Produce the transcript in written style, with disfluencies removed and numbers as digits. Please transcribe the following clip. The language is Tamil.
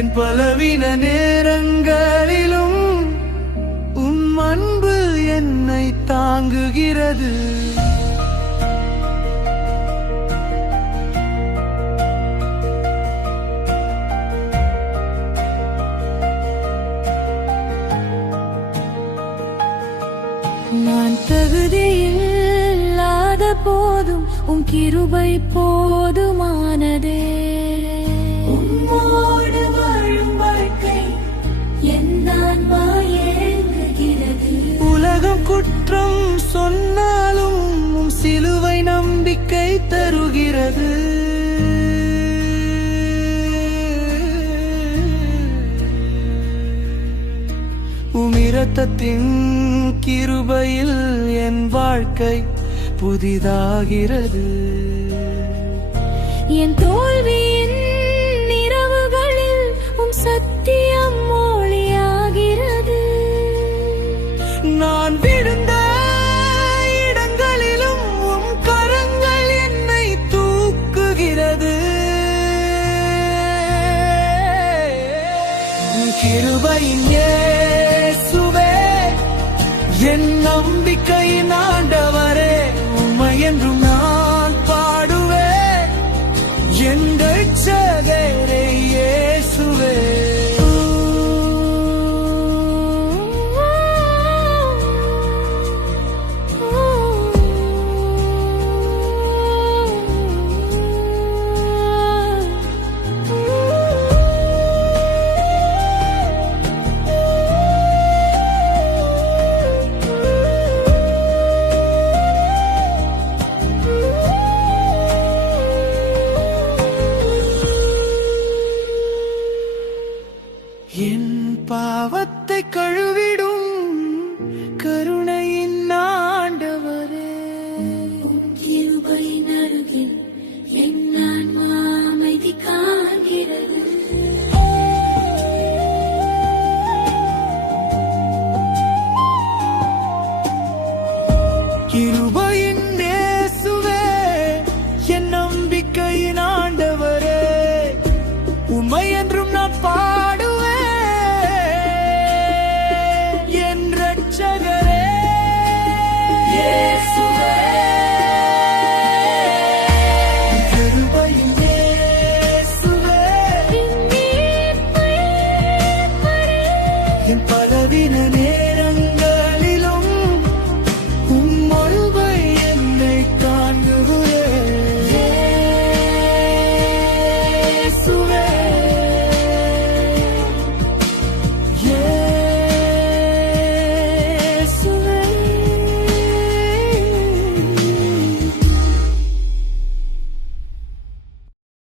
என் பலவீன நேரங்களிலும் உம் அன்பு என்னை தாங்குகிறது. நான் தகுதியில்லாத போதும் உம் கிருபை போதுமானதே. உம்மோடு வாழும் வாழ்க்கை என் ஆன்மா ஏங்குகிறது. உலகம் குற்றம் சொன்னாலும் உம் சிலுவை நம்பிக்கை தருகிறது. உம் இரத்தத்தின் கிருபையில் என் வாழ்க்கை புதிதாகிறது. என் தோல்வியின் இரவுகளில் உம் சத்தியம் மொழியாகிறது. நான் விழுந்த இடங்களிலும் உம் கரங்கள் என்னை தூக்குகிறது. கிருபையின் என் நம்பிக்கையின் ஆண்டவரே, உம்மை என்றும் நான் பாடுவேன். என் ரட்சகரே இயேசுவே. என் பாவத்தை